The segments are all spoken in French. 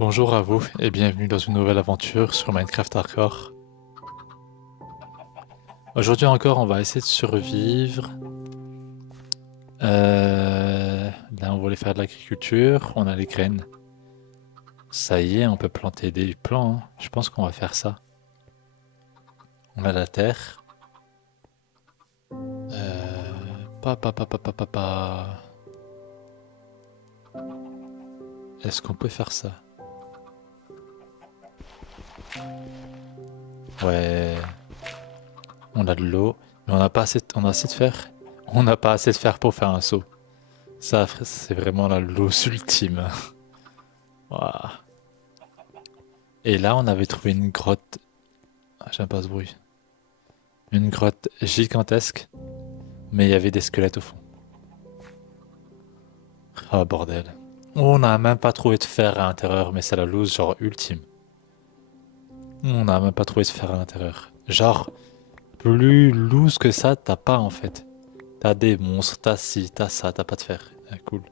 Bonjour à vous et bienvenue dans une nouvelle aventure sur Minecraft Hardcore. Aujourd'hui encore, on va essayer de survivre. Là, on voulait faire de l'agriculture, on a les graines. Ça y est, on peut planter des plants, hein. Je pense qu'on va faire ça. On a la terre. Pa, pa, pa, pa, pa, pa, pa. Est-ce qu'on peut faire ça? Ouais, on a de l'eau, mais on n'a pas assez, on a assez de fer. On n'a pas assez de fer pour faire un seau. Ça, c'est vraiment la loose ultime. Waouh. Et là, on avait trouvé une grotte. Ah, j'aime pas ce bruit. Une grotte gigantesque, mais il y avait des squelettes au fond. Ah, bordel. On n'a même pas trouvé de fer à l'intérieur, mais c'est la loose genre ultime. On n'a même pas trouvé de fer à l'intérieur. Genre, plus loose que ça, t'as pas en fait. T'as des monstres, t'as ci, t'as ça, t'as pas de fer. Ah, cool.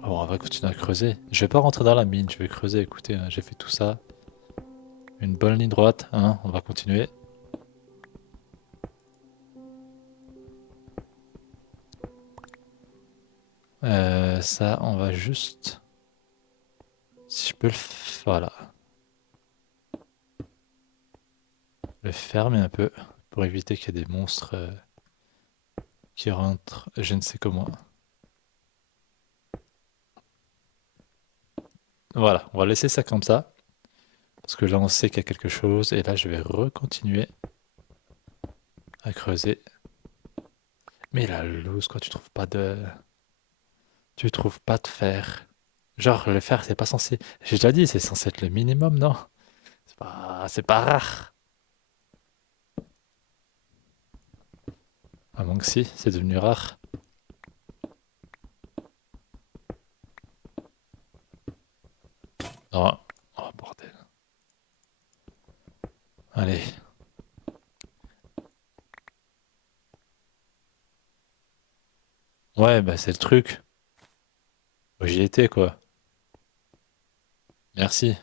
Bon, on va continuer à creuser. Je vais pas rentrer dans la mine, je vais creuser. Écoutez, hein, j'ai fait tout ça. Une bonne ligne droite, hein, on va continuer. Ça, on va juste... Si je peux le... Voilà. Le fermer un peu pour éviter qu'il y ait des monstres qui rentrent je ne sais comment. Voilà, on va laisser ça comme ça. Parce que là, on sait qu'il y a quelque chose. Et là, je vais recontinuer à creuser. Mais la loose, quoi, tu trouves pas de... Tu trouves pas de fer. Genre, le fer, c'est pas censé... J'ai déjà dit, c'est censé être le minimum, non? C'est pas rare. À moins que si, c'est devenu rare. Non. Oh, bordel. Allez. Ouais, bah c'est le truc. J'y étais, quoi. Merci.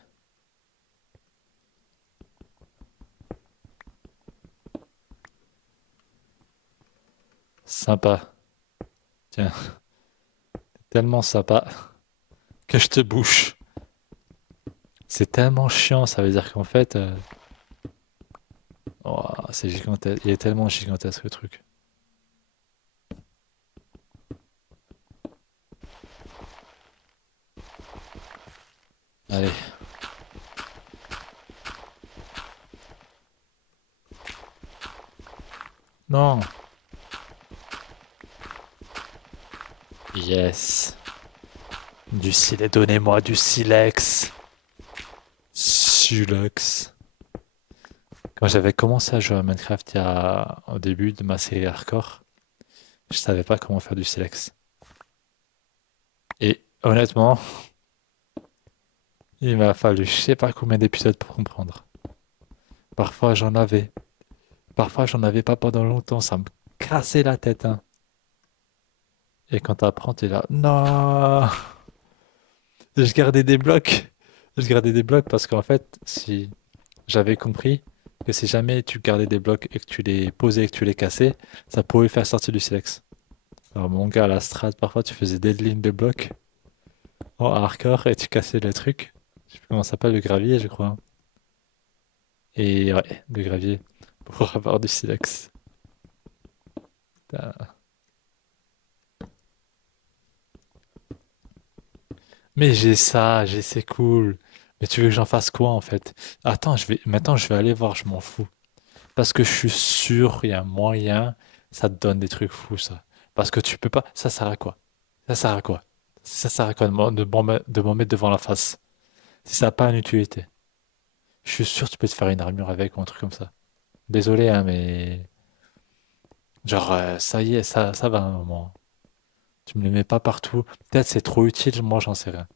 Sympa. Tiens, tellement sympa que je te bouche. C'est tellement chiant, ça veut dire qu'en fait, ouah, c'est gigantesque. Il est tellement gigantesque le truc. Allez, non. Yes. Du silex, donnez-moi du silex. Silex. Quand j'avais commencé à jouer à Minecraft au début de ma série hardcore, je savais pas comment faire du silex. Et honnêtement, il m'a fallu je sais pas combien d'épisodes pour comprendre. Parfois j'en avais, parfois j'en avais pas pendant longtemps, ça me cassait la tête, hein. Et quand t'apprends, t'es là, non, je gardais des blocs. Je gardais des blocs parce qu'en fait, si j'avais compris que si jamais tu gardais des blocs et que tu les posais et que tu les cassais, ça pouvait faire sortir du silex. Alors mon gars, à la strat, parfois tu faisais des lignes de blocs en hardcore et tu cassais le truc. Je sais plus comment ça s'appelle, le gravier, je crois. Et ouais, le gravier pour avoir du silex. Putain. Mais j'ai ça, j'ai c'est cool. Mais tu veux que j'en fasse quoi en fait? Attends, maintenant je vais aller voir, je m'en fous. Parce que je suis sûr, il y a un moyen, ça te donne des trucs fous, ça. Parce que tu peux pas. Ça sert à quoi? Ça sert à quoi? Ça sert à quoi de m'en mettre devant la face? Si ça n'a pas une utilité. Je suis sûr que tu peux te faire une armure avec ou un truc comme ça. Désolé, hein, mais. Genre, ça y est, ça va un moment. Tu me le mets pas partout. Peut-être c'est trop utile, moi j'en sais rien.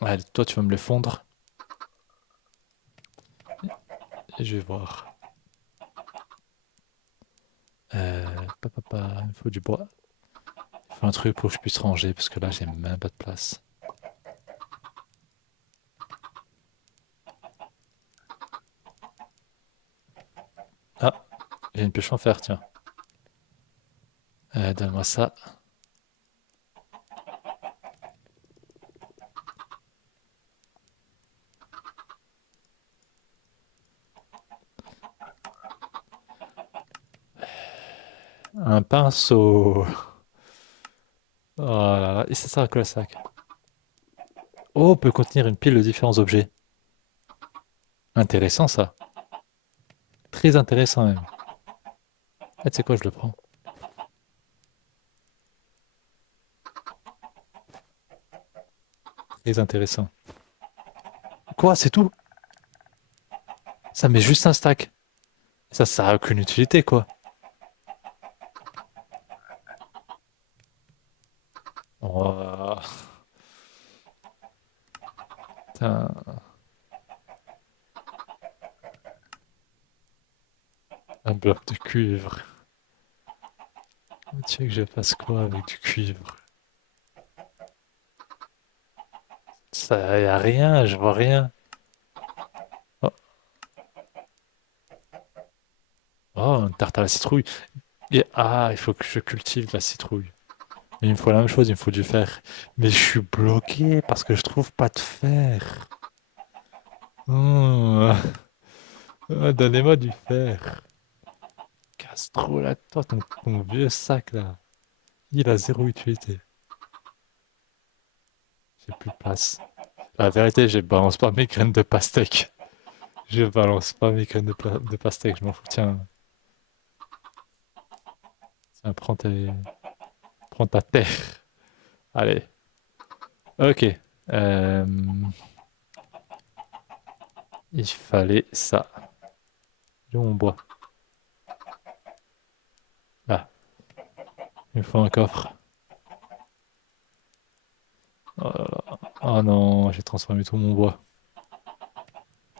Ouais, toi tu vas me le fondre et je vais voir. Il faut du bois. Il faut un truc pour que je puisse ranger, parce que là, j'ai même pas de place. Ah, j'ai une pioche en fer, tiens. Donne-moi ça. Un pinceau. Oh là là, et ça sert à quoi le sac? Oh, peut contenir une pile de différents objets. Intéressant ça. Très intéressant même. Ah, tu sais quoi, je le prends. Très intéressant. Quoi, c'est tout? Ça met juste un stack. Ça a aucune utilité, quoi. Oh, putain, un bloc de cuivre. Tu veux que je fasse quoi avec du cuivre? Ça y a rien, je vois rien. Oh, oh, une tarte à la citrouille. Ah, il faut que je cultive la citrouille. Mais il me faut la même chose, il me faut du fer. Mais je suis bloqué parce que je trouve pas de fer. Oh, donnez-moi du fer. Casse trop là, toi, ton vieux sac là. Il a zéro utilité. J'ai plus de place. La vérité, je balance pas mes graines de pastèque. Je balance pas mes graines de pastèque, je m'en fous. Tiens, tiens, prends ta terre. Allez. Ok. Euh, il fallait ça. Où on boit? Là. Il me faut un coffre. Oh là là. Oh non, j'ai transformé tout mon bois.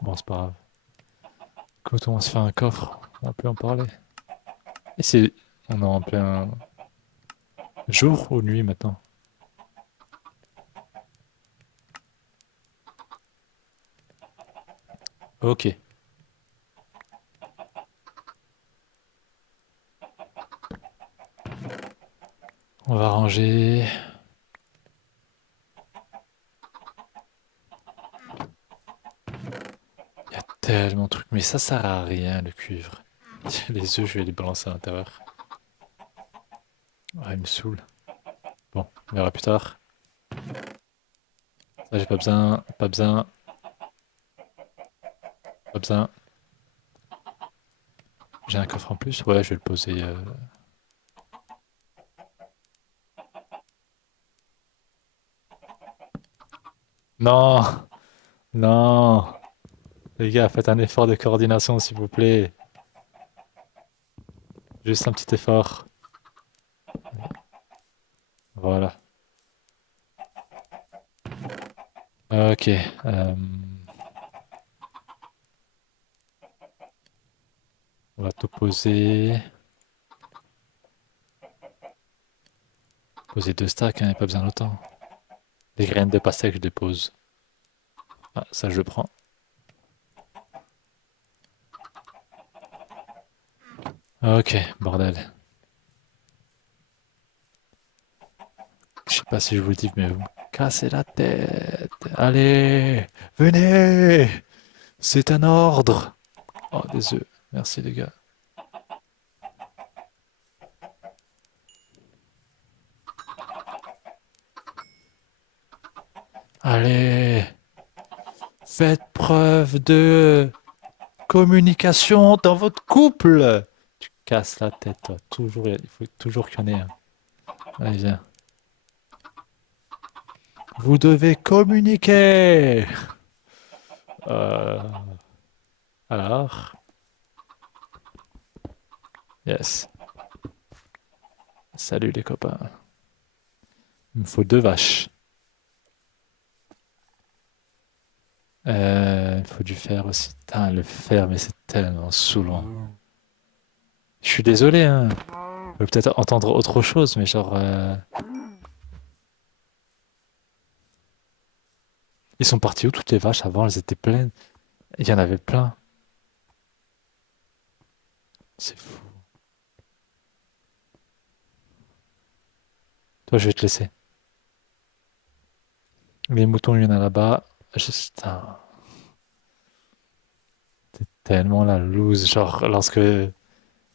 Bon, c'est pas grave. Écoute, on va se faire un coffre. On peut en parler. Et c'est... On est en plein jour ou nuit maintenant? Ok. On va ranger. Il y a tellement de trucs. Mais ça sert à rien, le cuivre. Les œufs, je vais les balancer à l'intérieur. Ah, il me saoule. Bon, on verra plus tard. Ça, j'ai pas besoin. Pas besoin. Pas besoin. J'ai un coffre en plus. Ouais, je vais le poser. Non! Non! Les gars, faites un effort de coordination, s'il vous plaît. Juste un petit effort. Voilà. Ok. On va tout poser. Poser deux stacks, hein, pas besoin d'autant. Les graines de pastèque, je dépose. Ah, ça, je le prends. Ok, bordel. Je sais pas si je vous le dis, mais vous me cassez la tête. Allez, venez! C'est un ordre! Oh, des œufs. Merci, les gars. Allez, faites preuve de communication dans votre couple! Tu casses la tête, toi. Toujours, il faut toujours qu'il y en ait un. Allez, viens. Vous devez communiquer! Euh, alors, yes. Salut les copains. Il me faut deux vaches. Il faut du fer aussi. Putain, le fer, mais c'est tellement saoulant. Je suis désolé, hein. Vous pouvez peut-être entendre autre chose, mais genre... Ils sont partis où toutes les vaches avant? Elles étaient pleines. Il y en avait plein. C'est fou. Toi, je vais te laisser. Les moutons, il y en a là-bas. Putain, tellement la loose. Genre, lorsque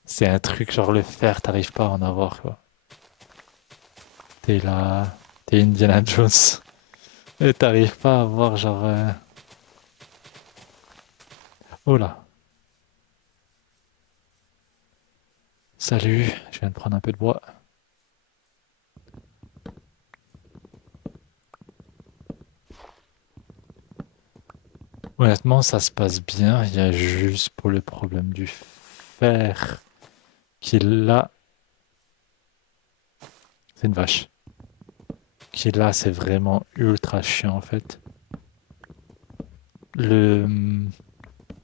c'est un truc, genre le fer, t'arrives pas à en avoir, quoi. T'es là, t'es Indiana Jones. Et t'arrives pas à avoir, genre. Oh là, salut, je viens de prendre un peu de bois. Honnêtement, ça se passe bien. Il y a juste pour le problème du fer qui là, c'est une vache. Qui là, c'est vraiment ultra chiant en fait. Le,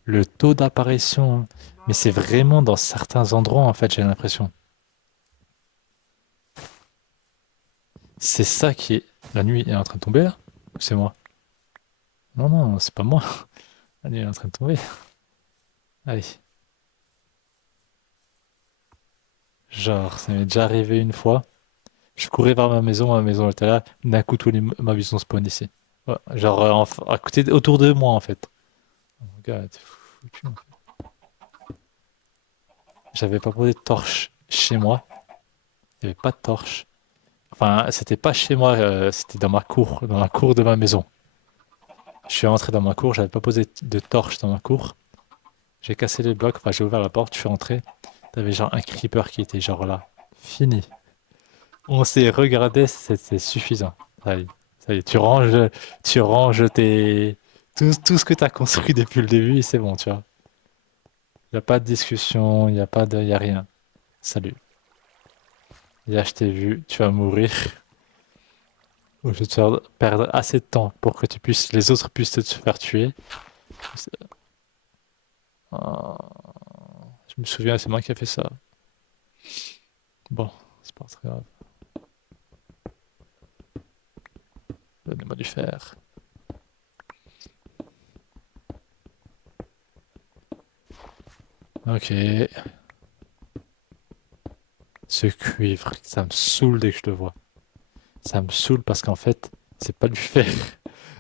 le taux d'apparition, hein. Mais c'est vraiment dans certains endroits en fait, j'ai l'impression. C'est ça qui est. La nuit est en train de tomber là? Ou c'est moi? Non, non, c'est pas moi. La nuit est en train de tomber. Allez. Genre, ça m'est déjà arrivé une fois. Je courais vers ma maison était là. D'un coup, ma maison spawn ici. Ouais, genre, à côté, autour de moi en fait. Oh my God, t'es foutu, en fait. J'avais pas posé de torche chez moi. Il n'y avait pas de torche. Enfin, c'était pas chez moi, c'était dans la cour de ma maison. Je suis rentré dans ma cour, j'avais pas posé de torche dans ma cour. J'ai cassé les blocs, enfin j'ai ouvert la porte, je suis rentré. T'avais genre un creeper qui était genre là. Fini. On s'est regardé, c'est suffisant. Ça y est, tu ranges tout ce que t'as construit depuis le début et c'est bon, tu vois. Y a pas de discussion, y a rien. Salut. Là, je t'ai vu, tu vas mourir. Ou je vais te faire perdre assez de temps pour que les autres puissent te faire tuer. Ah, je me souviens, c'est moi qui ai fait ça. Bon, c'est pas très grave. Donnez-moi du fer. Ok. Ce cuivre, ça me saoule dès que je le vois. Ça me saoule parce qu'en fait, c'est pas du fer.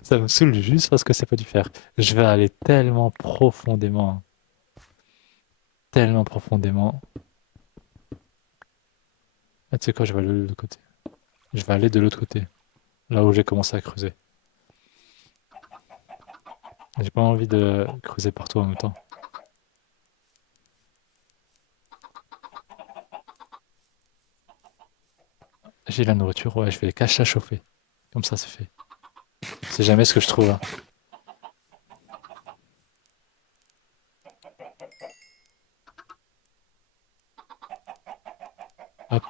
Ça me saoule juste parce que c'est pas du fer. Je vais aller tellement profondément. Ah, tu sais quoi, je vais aller de l'autre côté. Je vais aller de l'autre côté, là où j'ai commencé à creuser. J'ai pas envie de creuser partout en même temps. J'ai la nourriture, ouais, je vais les cacher à chauffer. Comme ça, c'est fait. C'est jamais ce que je trouve, hein. Hop,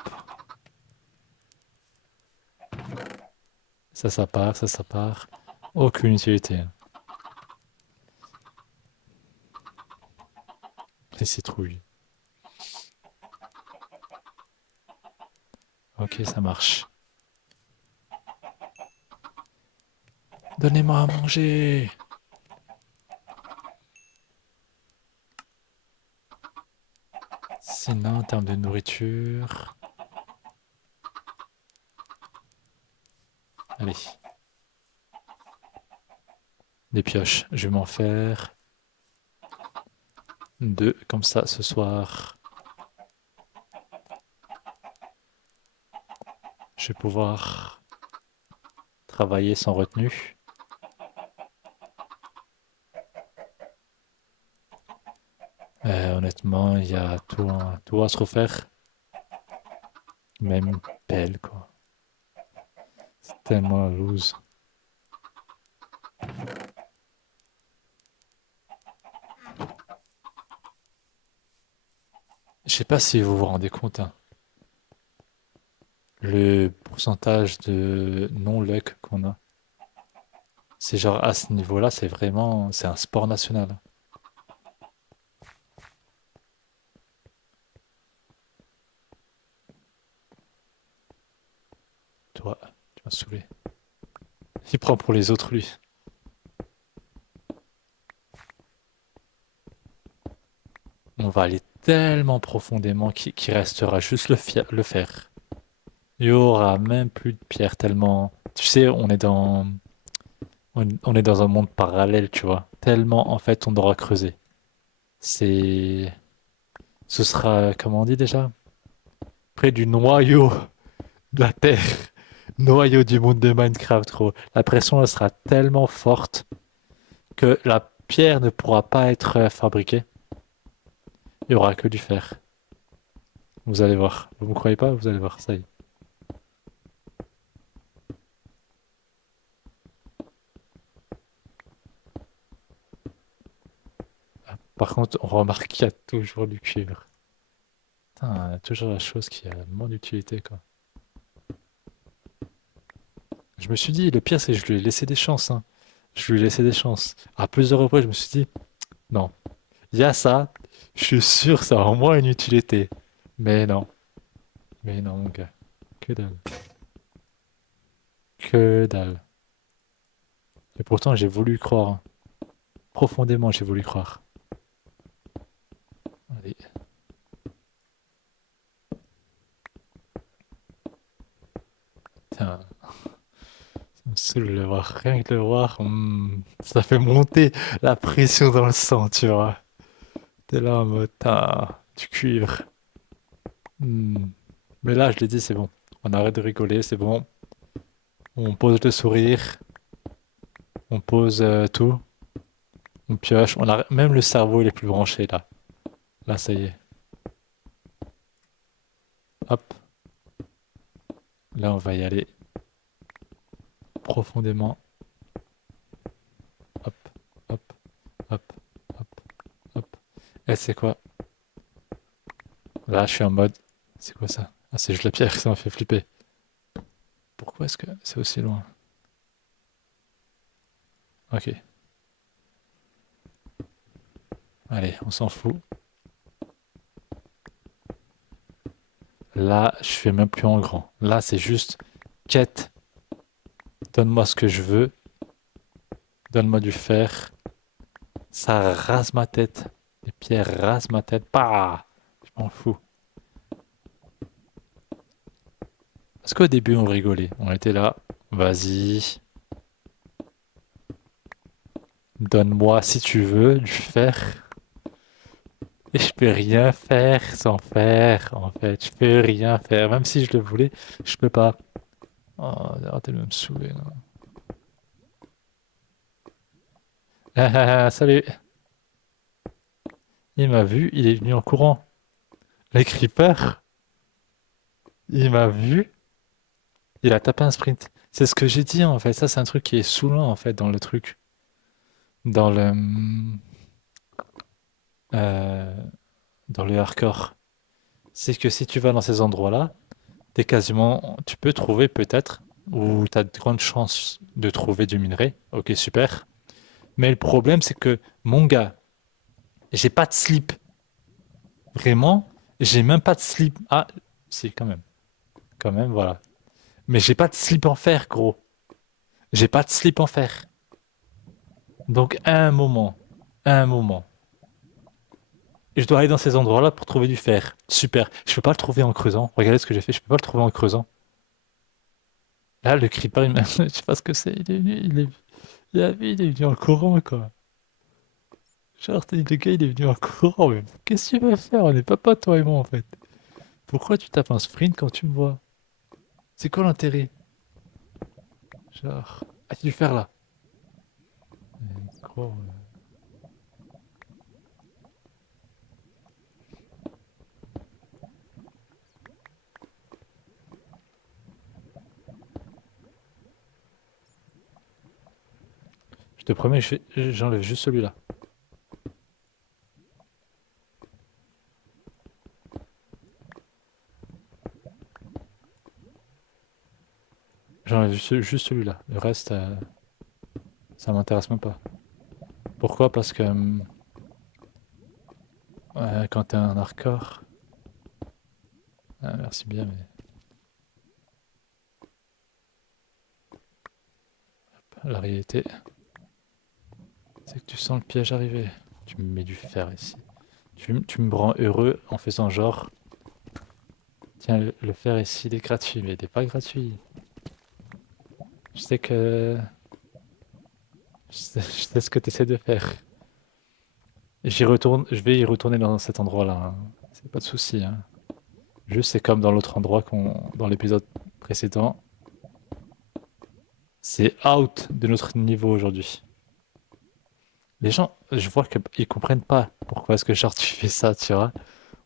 ça part, ça part. Aucune utilité, hein. Les citrouilles. Ok, ça marche. Donnez-moi à manger. Sinon, en termes de nourriture. Allez, des pioches. Je vais m'en faire deux, comme ça, ce soir. Je vais pouvoir travailler sans retenue. Honnêtement, il y a tout à se refaire. Même une pelle, quoi. C'est tellement loose. Je sais pas si vous vous rendez compte, hein, le pourcentage de non-luck qu'on a. C'est genre à ce niveau-là, c'est un sport national. Toi, tu m'as saoulé. Il prend pour les autres, lui. on va aller tellement profondément qu'il restera juste le fer. Il y aura même plus de pierre tellement... Tu sais, on est dans un monde parallèle, tu vois. Tellement, en fait, on aura creusé. C'est... Ce sera, comment on dit déjà? Près du noyau de la Terre. Noyau du monde de Minecraft, gros. La pression, elle sera tellement forte que la pierre ne pourra pas être fabriquée. Il n'y aura que du fer. Vous allez voir. Vous me croyez pas? Vous allez voir, ça y est. Par contre, on remarque qu'il y a toujours du cuivre. Putain, il y a toujours la chose qui a moins d'utilité, quoi. Je me suis dit, le pire, c'est que je lui ai laissé des chances, hein. Je lui ai laissé des chances. À plusieurs reprises, je me suis dit, non, il y a ça, je suis sûr, ça a au moins une utilité. Mais non, mais non, mon gars. Que dalle. Que dalle. Et pourtant, j'ai voulu croire, hein. Profondément, j'ai voulu croire. Allez, tiens, ça me saoule de le voir. Rien que de le voir, ça fait monter la pression dans le sang, tu vois. T'es là en mode, du cuivre. Hmm. Mais là, je l'ai dit, c'est bon. On arrête de rigoler, c'est bon. On pose le sourire, on pose tout, on pioche. Même le cerveau, il est plus branché là. Là, ça y est. Hop, là, on va y aller profondément. Hop, hop, hop, hop, hop. Et c'est quoi? Là, je suis en mode. C'est quoi ça? Ah, c'est juste la pierre, ça m'a fait flipper. Pourquoi est-ce que c'est aussi loin? Ok, allez, on s'en fout. Là, je fais même plus en grand. Là, c'est juste quête. Donne-moi ce que je veux. Donne-moi du fer. Ça rase ma tête. Les pierres rasent ma tête. Bah! Je m'en fous. Parce qu'au début, on rigolait. On était là. Vas-y. Donne-moi, si tu veux, du fer. Et je peux rien faire sans fer, en fait. Je peux rien faire. Même si je le voulais, je peux pas. Oh, arrêtez de me saouler, là. Ah, ah, ah, salut. Il m'a vu, il est venu en courant. Le creeper, il m'a vu, il a tapé un sprint. C'est ce que j'ai dit, en fait. Ça, c'est un truc qui est saoulant, en fait, dans le truc. Dans le... euh, dans le hardcore. C'est que si tu vas dans ces endroits-là, t'es quasiment... Tu peux trouver peut-être, ou t'as de grandes chances de trouver du minerai. Ok, super. Mais le problème, c'est que, mon gars, j'ai pas de slip. Vraiment, j'ai même pas de slip. Ah, si, quand même. Quand même, voilà. Mais j'ai pas de slip en fer, gros. J'ai pas de slip en fer. Donc, à un moment, je dois aller dans ces endroits-là pour trouver du fer. Super. Je peux pas le trouver en creusant. Regardez ce que j'ai fait. Je peux pas le trouver en creusant. Là, le creeper, je sais pas ce que c'est. Il est venu, il est venu en courant, quoi. Genre, le gars, il est venu en courant. Mais qu'est-ce que tu veux faire? On n'est pas potes, toi et moi, en fait. Pourquoi tu tapes un sprint quand tu me vois? C'est quoi l'intérêt? Genre, ah, tu dû faire là. Gros, je te promets, j'enlève juste celui-là. J'enlève juste celui-là. Le reste, ça m'intéresse même pas. Pourquoi? Parce que quand t'es un hardcore, merci bien, mais la réalité, c'est que tu sens le piège arriver. Tu me mets du fer ici. Tu me rends heureux en faisant genre, tiens, le fer ici, il est gratuit, mais il n'est pas gratuit. Je sais que... je sais ce que tu essaies de faire. J'y retourne, je vais y retourner dans cet endroit-là, hein. C'est pas de souci, hein. Juste, c'est comme dans l'autre endroit dans l'épisode précédent. C'est out de notre niveau aujourd'hui. Les gens, je vois qu'ils comprennent pas pourquoi est-ce que genre tu fais ça, tu vois.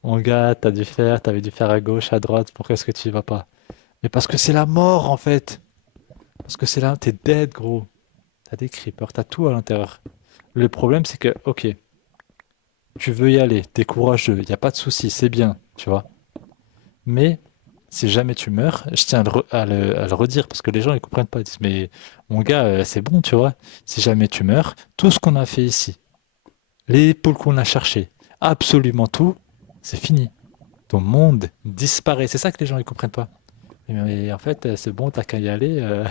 Mon gars, t'avais dû faire à gauche, à droite, pourquoi est-ce que tu y vas pas? Mais parce que c'est la mort en fait. Parce que c'est là, t'es dead gros. T'as des creepers, t'as tout à l'intérieur. Le problème c'est que, ok, tu veux y aller, t'es courageux, y a pas de souci, c'est bien, tu vois. Mais si jamais tu meurs, je tiens à le redire parce que les gens ils comprennent pas. Ils disent, mais mon gars, c'est bon, tu vois. Si jamais tu meurs, tout ce qu'on a fait ici, les poules qu'on a cherchées, absolument tout, c'est fini. Ton monde disparaît. C'est ça que les gens ils comprennent pas. Mais en fait, c'est bon, t'as qu'à y aller.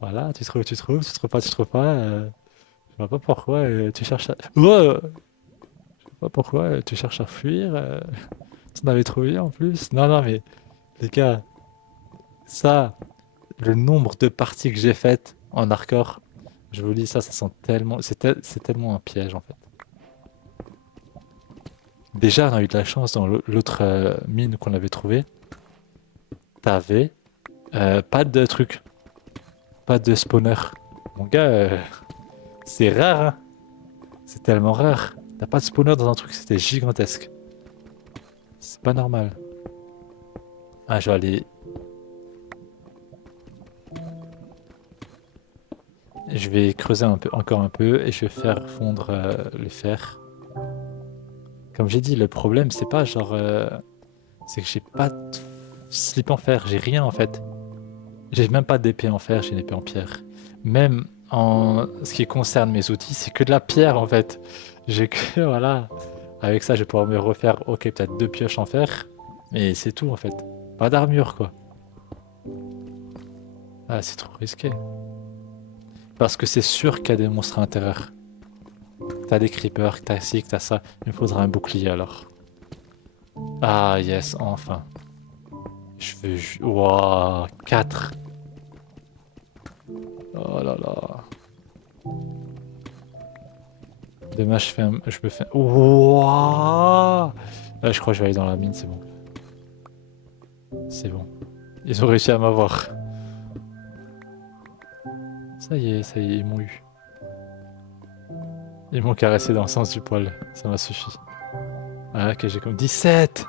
Voilà, tu trouves pas, tu trouves pas. Je vois pas pourquoi tu cherches à... Oh, je vois pas pourquoi tu cherches à fuir. Tu en avais trouvé en plus. Non, non, mais les gars, ça, le nombre de parties que j'ai faites en hardcore, je vous dis ça, ça sent tellement... C'est tellement un piège en fait. Déjà, on a eu de la chance dans l'autre mine qu'on avait trouvée. T'avais pas de truc, pas de spawner. Mon gars, c'est rare, hein. C'est tellement rare. T'as pas de spawner dans un truc, c'était gigantesque. C'est pas normal. Ah, je vais aller. Je vais creuser un peu, encore un peu et je vais faire fondre le fer. Comme j'ai dit, le problème, c'est pas genre. C'est que j'ai pas de slip en fer, j'ai rien en fait. J'ai même pas d'épée en fer, j'ai une épée en pierre. Même en ce qui concerne mes outils, c'est que de la pierre en fait. J'ai que. Voilà. Avec ça, je vais pouvoir me refaire, ok, peut-être deux pioches en fer. Mais c'est tout en fait. Pas d'armure quoi. Ah, c'est trop risqué. Parce que c'est sûr qu'il y a des monstres à l'intérieur. T'as des creepers, t'as ci, t'as ça. Il me faudra un bouclier alors. Ah yes, enfin. Je veux... Waouh, 4. Oh là là. Demain, je me fais... Waouh. Là, je crois que je vais aller dans la mine, c'est bon. C'est bon. Ils ont réussi à m'avoir. Ça y est, ils m'ont eu. Ils m'ont caressé dans le sens du poil. Ça m'a suffi. Ah, ok, j'ai comme 17.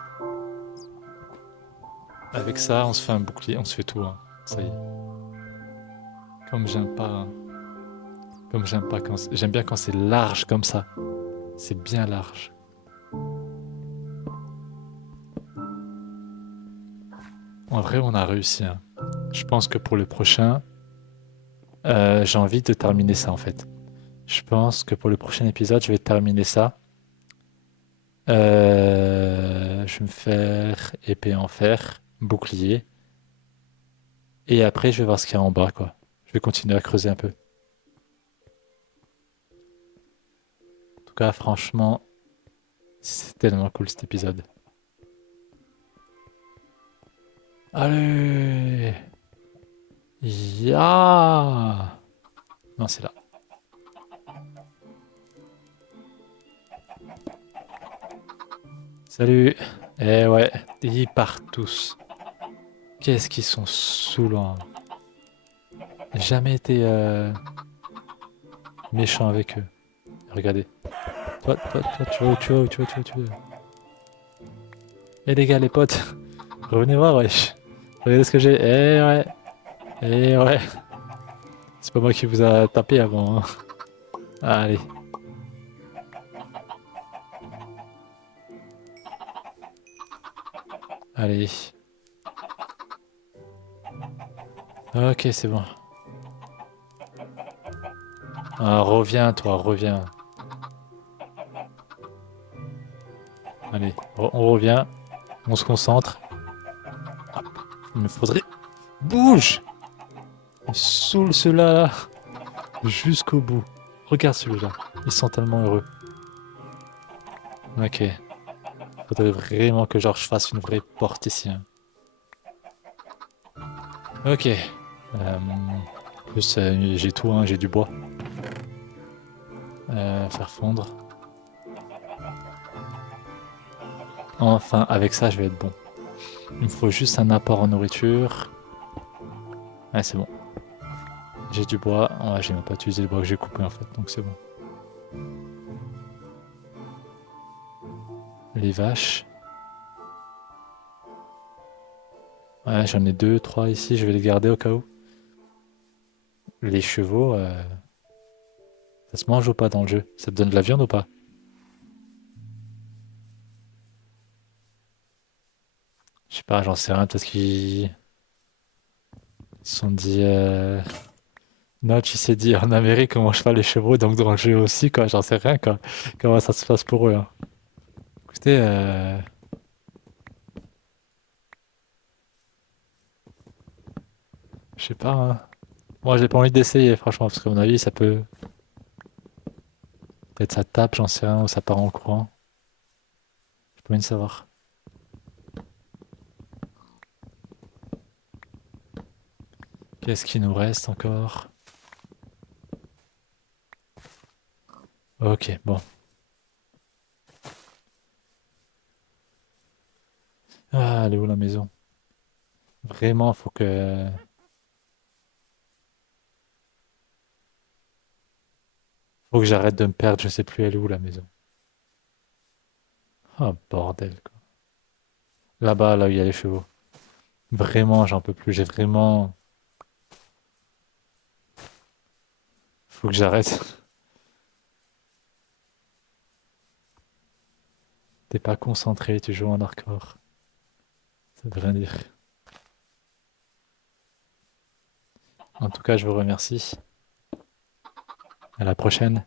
Avec ça, on se fait un bouclier, on se fait tout, hein. Ça y est. Comme j'aime pas, hein. Comme j'aime pas quand j'aime bien quand c'est large comme ça. C'est bien large. En vrai, on a réussi, hein. Je pense que pour le prochain, j'ai envie de terminer ça en fait. Je pense que pour le prochain épisode, je vais terminer ça. Je vais me faire épée en fer, bouclier, et après je vais voir ce qu'il y a en bas, quoi. Je vais continuer à creuser un peu. En tout cas, franchement, c'est tellement cool cet épisode. Allez! Ya! Non, c'est là. Salut! Eh ouais, ils partent tous. Qu'est-ce qu'ils sont saoulants. J'ai jamais été méchant avec eux. Regardez. Toi, tu vas où, tu vas où, tu vas où, tu vas où, tu vas où. Eh les gars, les potes, revenez voir, wesh. Regardez ce que j'ai. Eh ouais. C'est pas moi qui vous a tapé avant, hein. Allez. Allez. Ok, c'est bon. Ah, reviens, toi, reviens. Allez, on revient. On se concentre. Hop. Il me faudrait... Bouge! Saoule ceux-là jusqu'au bout. Regarde celui-là. Ils sont tellement heureux. Ok. Faudrait vraiment que genre je fasse une vraie porte ici, hein. Ok. En plus, j'ai tout, hein, j'ai du bois. Faire fondre. Enfin, avec ça, je vais être bon. Il me faut juste un apport en nourriture. Ouais, c'est bon. J'ai du bois. Ouais, j'ai même pas utilisé le bois que j'ai coupé en fait, donc c'est bon. Les vaches. Ouais, j'en ai deux, trois ici, je vais les garder au cas où. Les chevaux, ça se mange ou pas dans le jeu? Ça te donne de la viande ou pas? Je sais pas, j'en sais rien, peut-être qu'ils se sont dit... Notch, il s'est dit en Amérique, on mange pas les chevaux, donc dans le jeu aussi, quoi, j'en sais rien, quoi. Comment ça se passe pour eux, hein. Écoutez, je sais pas, hein. Moi, j'ai pas envie d'essayer, franchement, parce qu'à mon avis, ça peut... Peut-être ça tape, j'en sais rien, ou ça part en courant. J'ai pas envie de savoir. Qu'est-ce qu'il nous reste encore? Ok, bon. Ah, elle est où la maison? Vraiment, faut que j'arrête de me perdre, je sais plus elle est où la maison. Ah, bordel, quoi. Là-bas, là où il y a les chevaux. Vraiment, j'en peux plus, j'ai vraiment... Faut que j'arrête. T'es pas concentré, tu joues en hardcore. Ça veut rien dire. En tout cas, je vous remercie. À la prochaine.